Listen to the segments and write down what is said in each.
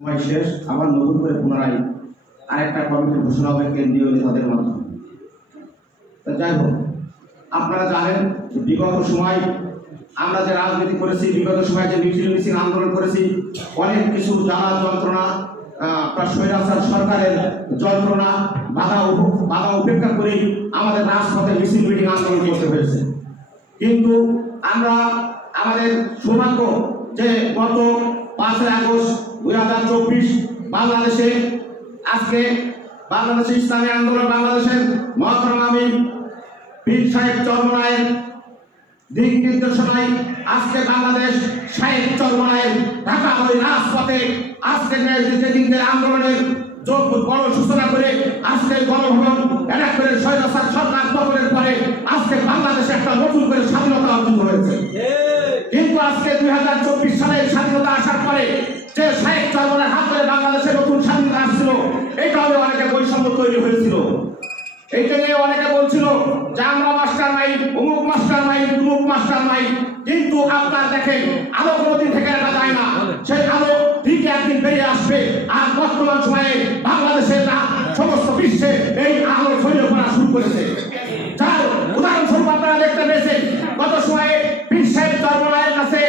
সময় শেষ, আবার নতুন করে পুনরায় আরেকটা কমিটি ঘোষণা হবে কেন্দ্রীয় নেতাদের মাধ্যমে। যাই হোক, আপনারা জানেন বিগত সময় আমরা যে রাজনীতি করেছি, বিগত সময় যে মিছিল আন্দোলন করেছি, অনেক কিছু জ্বালা যন্ত্রণা, স্বৈরাচার সরকারের যন্ত্রণা বাধা উপেক্ষা করে আমাদের রাজপথে মিছিল মিটিং আন্দোলন করতে হয়েছে। কিন্তু আমরা আমাদের সৌভাগ্য যে গত 5 আগস্ট 2024 বাংলাদেশে আজকে বাংলাদেশ ইসলামী আন্দোলন বাংলাদেশের মহতরম আমির পীর সাহেব চরমনায়ের দিক নির্দেশনায় আজকে বাংলাদেশ সাহেব চরমনায়ের ঢাকা ওই রাজপথে আজকে যেদিনকে আন্দোলনের বড় সূচনা করে আজকে গণভবন অ্যাটাক করে স্বৈরাচার সরকার পতনের পরে আজকে বাংলাদেশে একটা নতুন করে স্বাধীনতা অর্জন হয়েছে। কিন্তু আজকে 2024 সালে স্বাধীনতা আসার পরে যে সাহেব চরমনায়ের হাত ধরে বাংলাদেশে নতুন স্বাধীনতা আসছিল, এইটাও অনেকে বৈষম্য তৈরি হয়েছিল। এইটা নিয়ে অনেকে বলছিল যে আমরা মাস্টার নাই, অমুক মাস্টার নাই, তমুক মাস্টার নাই। কিন্তু আপনার দেখেন আলো কোনোদিন থেকে রাখা যায় না, সেই আলো ঠিক একদিন বেরিয়ে আসবে। আর বর্তমান সময়ে বাংলাদেশের না সমস্ত বিশ্বে এই আলো ছড়িয়ে পড়া শুরু করেছে। যার উদাহরণস্বরূপ আপনারা দেখতে পেয়েছেন গত সময়ে পীর সাহেব চরমনায়ের কাছে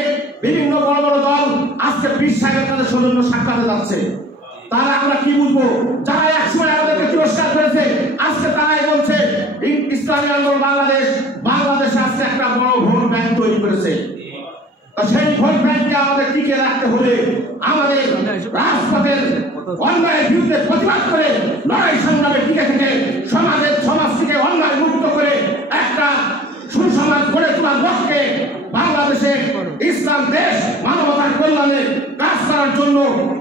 বিভিন্ন বড় বড় দল আজকে পীর সাহেবের কাছে সৌজন্য সাক্ষাতে যাচ্ছে। তাহলে আমরা কি বুঝবো? যারা একসময় আমাদেরকে তিরস্কার করেছে আজকে তারাই বলছে ইসলামী আন্দোলন বাংলাদেশে আজকে একটা বড় ভোট ব্যাংক তৈরি করেছে। সেই ভোট ব্যাংককে আমাদের টিকে রাখতে হলে আমাদের রাজপথের অন্যায়ের বিরুদ্ধে প্রতিবাদ করে লড়াই সংগ্রামে টিকে থেকে সমাজ থেকে অন্যায় মুক্ত করে একটা সুসমাজ গড়ে তোলার লক্ষ্যে বাংলাদেশে ইসলাম দেশ মানবতার কল্যাণে কাজ করার জন্য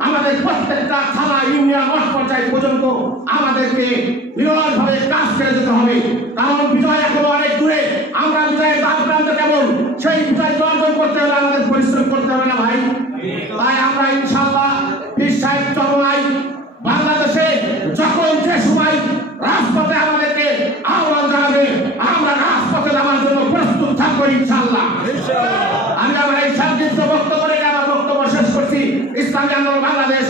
আমাদের প্রত্যেকটা থানা ইউনিয়ন মাঠ পর্যায় পর্যন্ত আমাদেরকে নিরলসভাবে কাজ করে যেতে হবে। কারণ বিজয় এখনো অনেক দূরে। আমরা বিজয়ের দ্বার প্রান্তে কেমন, সেই বিজয় অর্জন করতে হলে আমাদের পরিশ্রম করতে হবে না ভাই? তাই আমরা ইনশাআল্লাহ পীর সাহেব চরমনাই বাংলাদেশে যখন যে সময় রাজপথে আমাদেরকে আহ্বান জানাবে আমরা রাজপথে নামার জন্য প্রস্তুত থাকবো ইনশাআল্লাহ। আমি আমার এই সংক্ষিপ্ত বক্তব্য রেখে আমার বক্তব্য শেষ করছি। ইসলামী আন্দোলন বাংলাদেশ